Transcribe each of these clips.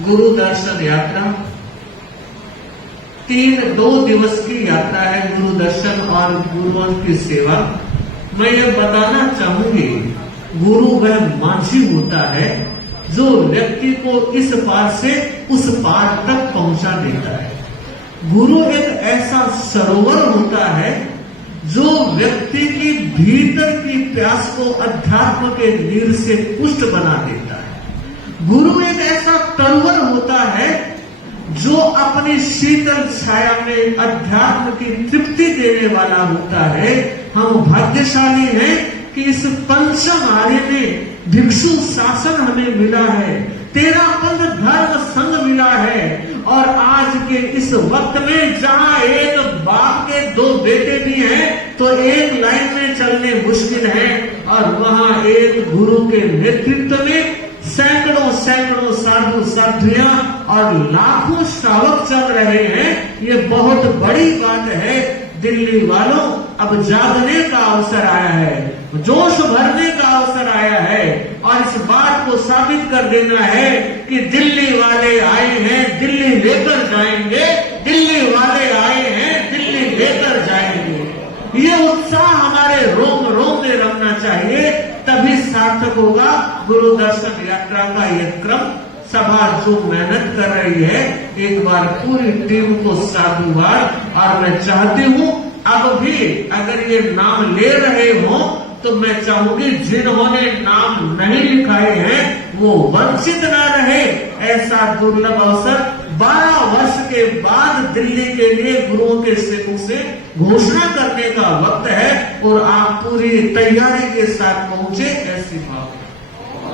गुरु दर्शन यात्रा 2 दिवस की यात्रा है। गुरु दर्शन और गुरुओं की सेवा। मैं ये बताना चाहूंगी, गुरु वह माझी होता है जो व्यक्ति को इस पार से उस पार तक पहुंचा देता है। गुरु एक ऐसा सरोवर होता है जो व्यक्ति की भीतर की प्यास को अध्यात्म के नीर से पुष्ट बना देता है। गुरु एक ऐसा तलवर होता है जो अपनी शीतल छाया में अध्यात्म की तृप्ति देने वाला होता है। हम भाग्यशाली हैं कि इस पंचम आर्य में भिक्षु शासन हमें मिला है, 13 पंथ धर्म संघ मिला है। और आज के इस वक्त में जहां एक बाप के 2 बेटे भी हैं तो एक लाइन में चलने मुश्किल है, और वहां एक गुरु के नेतृत्व में सैकड़ों साधु साध्वियां और लाखों श्रावक चल रहे हैं। ये बहुत बड़ी बात है। दिल्ली वालों, अब जागने का अवसर आया है, जोश भरने का अवसर आया है, और इस बात को साबित कर देना है कि दिल्ली वाले आए हैं, दिल्ली लेकर जाएंगे, दिल्ली वाले आए हैं, दिल्ली लेकर जाएंगे। ये उत्साह हमारे रोम रोम में रखना चाहिए, तभी सार्थक होगा गुरु दर्शन यात्रा का ये क्रम। सभा जो मेहनत कर रही है, एक बार पूरी टीम को साधुवाद। और मैं चाहती हूं अब भी अगर ये नाम ले रहे हो तो मैं चाहूंगी जिन्होंने नाम नहीं लिखाए हैं वो वंचित ना रहे। ऐसा दुर्लभ अवसर 12 वर्ष के बाद दिल्ली के लिए गुरुओं के सेवकों से घोषणा करने का वक्त है, और आप पूरी तैयारी के साथ पहुंचे, ऐसी बात।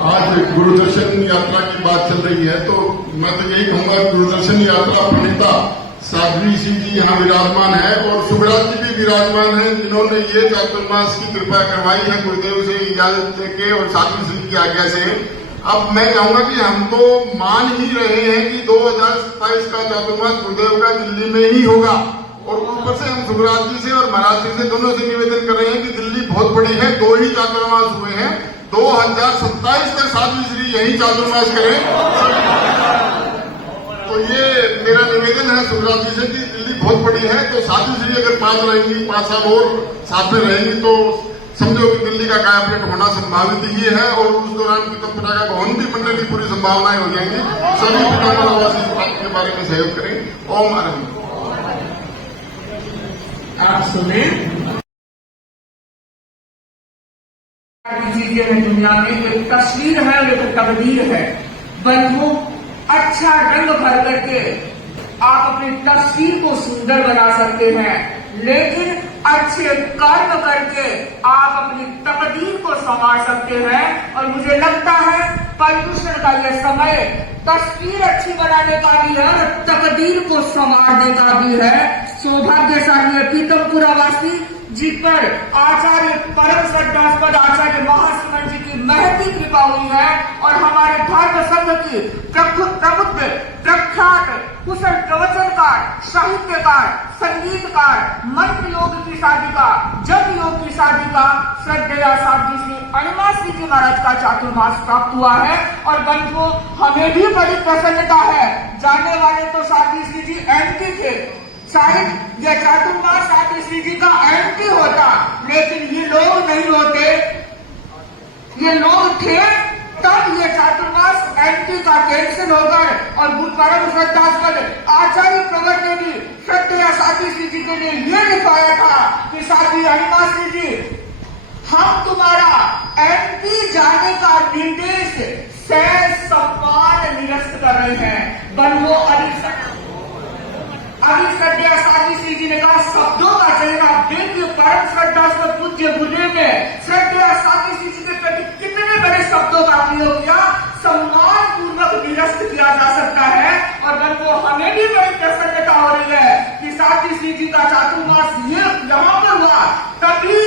आज गुरुदर्शन यात्रा की बात चल रही है, तो मैं तो यही कहूंगा गुरुदर्शन यात्रा प्रणेता साध्वी सिंह जी यहाँ विराजमान है, और सुभराज जी भी विराजमान है, जिन्होंने ये चातुर्मास की कृपा करवाई है गुरुदेव से इजाजत देके और साध्वी सिंह की आज्ञा से। अब मैं चाहूंगा कि हम तो मान ही रहे हैं कि 2027 का चातुर्मास गुरुदेव का दिल्ली में ही होगा, और ऊपर से हम सुभराज जी से और महाराज सिंह से दोनों से निवेदन कर रहे हैं कि दिल्ली बहुत बड़ी है, 2 ही चातुर्मास हुए हैं, 2027 तक साध्वी श्री यही चातुर्मास करें। तो ये मेरा निवेदन है सुभराज जी से कि दिल्ली बहुत बड़ी है, तो साध्वी श्री अगर 5 रहेंगी, 5 साल और साथ में रहेंगी, तो समझो कि दिल्ली का कायापलट होना संभावित ही है, और उस दौरान कीर्तन पटाखा भवन भी बनने की पूरी संभावनाएं हो जाएंगी। सभी पितामहवासी इस बात के बारे में सहयोग करें। ओम आनंद। आप सुने चीजें दुनिया में एक तस्वीर है और एक तकदीर है। बंधु, अच्छा रंग भर करके आप अपनी तस्वीर को सुंदर बना सकते हैं, लेकिन अच्छे कर्म करके आप अपनी तकदीर को संवार सकते हैं। और मुझे लगता है पर्यूषण का यह समय तस्वीर अच्छी बनाने का भी है और तकदीर को संवारने का भी है। सौभाग्यशाली है पीतमपुरा वासी जी पर आचार्य परम श्रद्धास्पद आचार्य महासिमन जी की महती कृपा हुई है, और हमारे धर्म संघ की प्रबुद्ध प्रख्यात कुशल प्रवचनकार, साहित्यकार, संगीतकार, मंत्र योग की साधिका, जग योग की साधिका श्रद्धेय साध्वी श्री अणिमा श्री जी महाराज का चातुर्मास प्राप्त हुआ है। और बंधुओं, हमें भी बड़ी प्रसन्नता है। जाने वाले तो साध्वी श्री जी एंटी थे, शायद यह चातुर्मास साध्वी श्री जी का एंटी होता, लेकिन ये लोग नहीं होते, ये लोग थे तब ये चातुर्मास एंटी का कैंसिल होकर, और परम श्रद्धास्पद आचार्य प्रवर ने भी श्रद्धेय साध्वी श्री जी के लिए ये लिखवाया था कि साध्वी अणिमा श्री जी, हम तुम्हारा एंटी जाने का निर्देश सह सम्मान निरस्त कर रहे हैं। बंधुओं, अभी श्रद्धेय साध्वी श्री जी ने कहा शब्दों का चयन आप देखिए, परम श्रद्धास्पद पूज्य गुरुदेव ने श्रद्धेय साध्वी श्री जी के प्रति कितने बड़े शब्दों का प्रयोग किया, सम्मान पूर्वक निरस्त किया जा सकता है। और बंधुओं, हमें भी बड़ी प्रसन्नता हो रही है कि साध्वी श्री जी का चातुर्मास ये यहाँ पर हुआ, तभी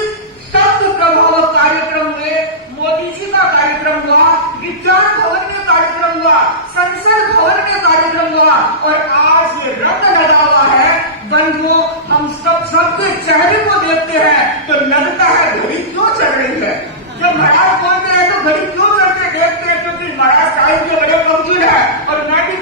शब्द प्रभाव कार्यक्रम में मोदी जी का कार्यक्रम हुआ, विज्ञान भवन में कार्यक्रम हुआ, संसद भवन में कार्यक्रम हुआ, और आज ये रंग लगा हुआ है। बंधुओं, हम सबके चेहरे को देखते हैं तो लगता है घड़ी क्यों चल रही है। जब महाराज बोलते हैं तो घड़ी क्यों चलते देखते हैं, क्योंकि महाराज साहिब के बड़े कमजोर है, और मैं भी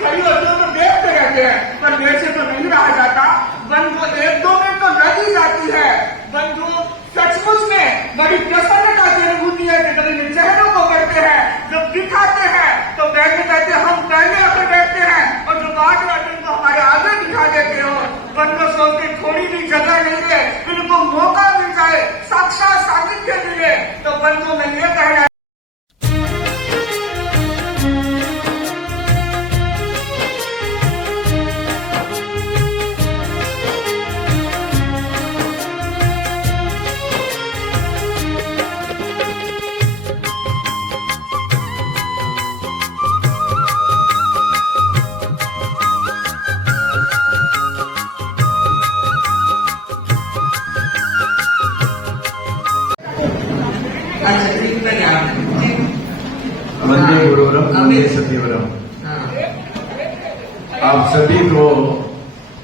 जी तैयार जी। वंदे गुरुवरम वंदे सतीवरम। आप सभी को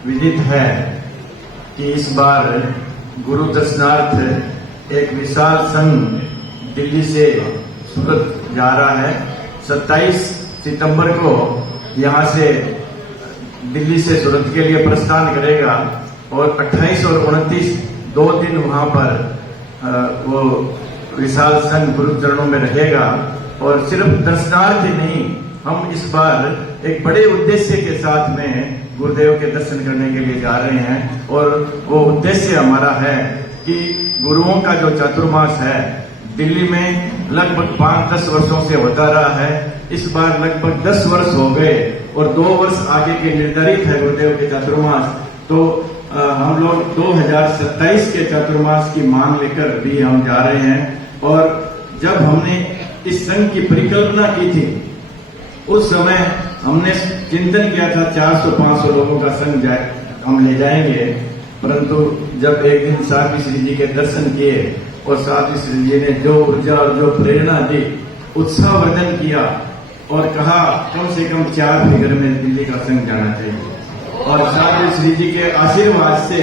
विदित है कि इस बार गुरु दर्शनार्थ एक विशाल संघ दिल्ली से सूरत जा रहा है। 27 सितंबर को यहाँ से दिल्ली से सूरत के लिए प्रस्थान करेगा और 28 और 29 2 दिन वहाँ पर वो विशाल संघ गुरु चरणों में रहेगा। और सिर्फ दर्शनार्थ ही नहीं, हम इस बार एक बड़े उद्देश्य के साथ में गुरुदेव के दर्शन करने के लिए जा रहे हैं। और वो उद्देश्य हमारा है कि गुरुओं का जो चातुर्मास है दिल्ली में लगभग 5-10 वर्षों से होता रहा है। इस बार लगभग 10 वर्ष हो गए और 2 वर्ष आगे के निर्धारित है गुरुदेव के चातुर्मास। तो हम लोग 2027 के चातुर्मास की मांग लेकर भी हम जा रहे हैं। और जब हमने इस संघ की परिकल्पना की थी उस समय हमने चिंतन किया था 400-500 लोगों का संघ हम ले जाएंगे। परंतु जब एक दिन साध्वी श्री जी के दर्शन किए और साध्वी श्री जी ने जो ऊर्जा और जो प्रेरणा दी, उत्साहवर्धन किया और कहा कम से कम 4 फिगर में दिल्ली का संघ जाना चाहिए। और साध्वी श्री जी के आशीर्वाद से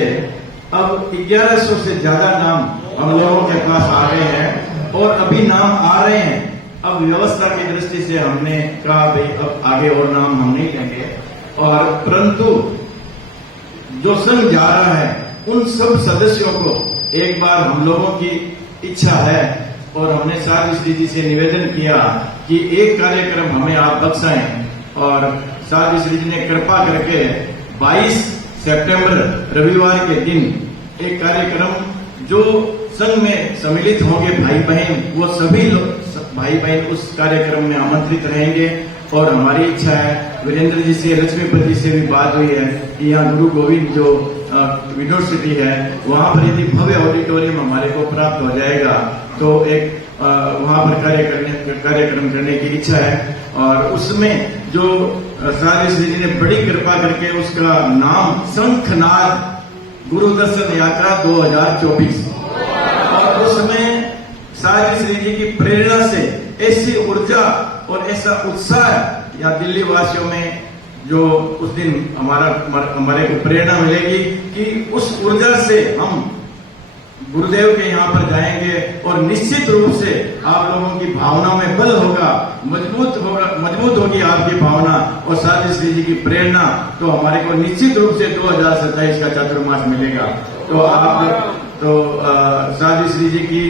अब 1100 से ज्यादा नाम हम लोगों के पास आ गए हैं और अभी नाम आ रहे हैं। अब व्यवस्था की दृष्टि से हमने कहा भाई अब आगे और नाम हम नहीं लेंगे। और परंतु जो संघ जा रहा है उन सब सदस्यों को एक बार हम लोगों की इच्छा है और हमने साध्वी श्री जी से निवेदन किया कि एक कार्यक्रम हमें आप बख्शाएं। और साध्वी श्री जी ने कृपा करके 22 सितंबर रविवार के दिन एक कार्यक्रम जो संघ में सम्मिलित होंगे भाई बहन, वो सभी भाई बहन उस कार्यक्रम में आमंत्रित रहेंगे। और हमारी इच्छा है, वीरेंद्र जी से, लक्ष्मीपति से भी बात हुई है कि यहाँ गुरु गोविंद जो यूनिवर्सिटी है वहाँ पर यदि भव्य ऑडिटोरियम हमारे को प्राप्त हो जाएगा तो एक वहाँ पर कार्यक्रम करने की इच्छा है। और उसमें जो साध्वी श्री जी ने बड़ी कृपा करके उसका नाम शंखनाद गुरु दर्शन यात्रा 2024, और उसमें साध्वी श्री जी की प्रेरणा से ऐसी ऊर्जा और ऐसा उत्साह या दिल्ली वासियों में जो उस दिन हमारे को प्रेरणा मिलेगी कि उस ऊर्जा से हम गुरुदेव के यहाँ पर जाएंगे और निश्चित रूप से आप लोगों की भावना में बल होगा, मजबूत होगी आपकी भावना और साध्वी श्री जी की प्रेरणा। तो हमारे को निश्चित रूप से 2027 का चातुर्मास मिलेगा। तो आप साध्वी श्री जी की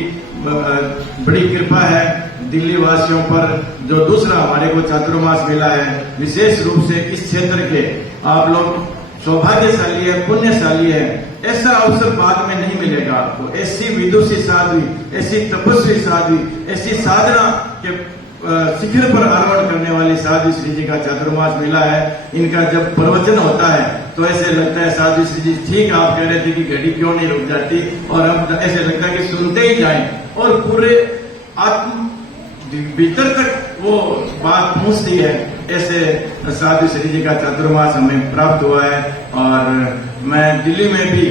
बड़ी कृपा है दिल्ली वासियों पर। जो दूसरा हमारे को चातुर्मास मिला है, विशेष रूप से इस क्षेत्र के आप लोग सौभाग्यशाली है, पुण्यशाली है। ऐसा अवसर बाद में नहीं मिलेगा आपको। ऐसी विदुषी साध्वी, ऐसी तपस्वी साध्वी, ऐसी साधना के शिखर पर आरोहण करने वाली साध्वी श्री जी का चातुर्मास मिला है। इनका जब प्रवचन होता है तो ऐसे लगता है साध्वी श्री जी ठीक आप कह रहे थे कि घड़ी क्यों नहीं रुक जाती, और अब ऐसे लगता है कि सुनते ही जाएं और पूरे आत्म भीतर तक वो बात पहुंचती है। ऐसे साध्वी श्री जी का चातुर्मास हमें प्राप्त हुआ है। और मैं दिल्ली में भी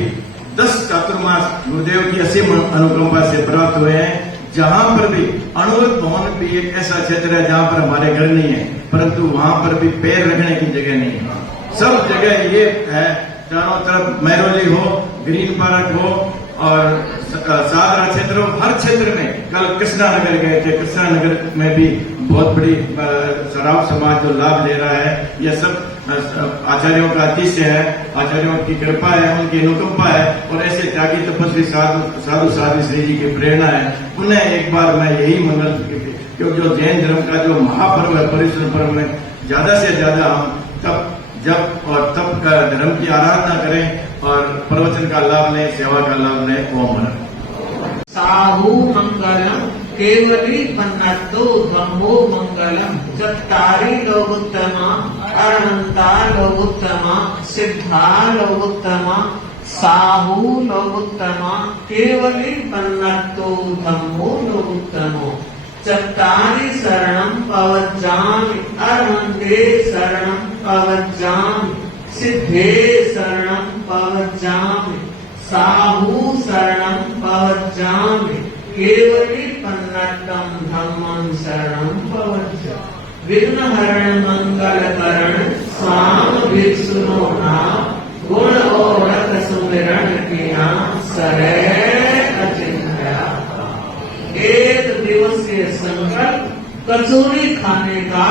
10 चातुर्मास गुरुदेव की असीम अनुकंपा से प्राप्त हुए हैं, जहां पर भी अणुवत भवन भी एक ऐसा क्षेत्र है जहां पर हमारे घर नहीं है, परंतु वहां पर भी पैर रखने की जगह नहीं है। सब जगह ये है, चारों तरफ महरौली हो, ग्रीन पार्क हो और सादरा क्षेत्र हो, हर क्षेत्र में। कल कृष्णा नगर गए थे, कृष्णा नगर में भी बहुत बड़ी शराब समाज जो लाभ ले रहा है, यह सब आचार्यों का अतिशय है, आचार्यों की कृपा है, उनकी अनुकंपा है और ऐसे त्यागी तपस्वी साधु साध्वी श्री जी की प्रेरणा है। पुनः एक बार मैं यही मंगल, क्योंकि जो जैन धर्म का जो महापर्व है, परिश्रम पर्व में ज्यादा से ज्यादा हम तप जप और तप का धर्म की आराधना करें और प्रवचन का लाभ लें, सेवा का लाभ लें। ओम साहू मंगलम केवली पन्नतो धम्मो मंगलम चत्तारी लोकोत्तमा अरहंता लोकोत्तमा सिद्धा लोकोत्तमा साहू लोकोत्तमा केवली पन्नतो धम्मो लोकोत्तमो चत्तारी शरणं पवज्जामि अरहन्ते शरणं पवज्जामि सिद्धे शरणं पवज्जामि साहू शरणं पवज्जामि केवली पन्ना नट्टम धम्मं शरणं भवज्ज विघ्न हरण मंगल करण स्वाम भिक्षुनो नाम गुण और सुमिरन किया सरे अचिंत्या। एक दिवसीय संकल्प कचौरी खाने का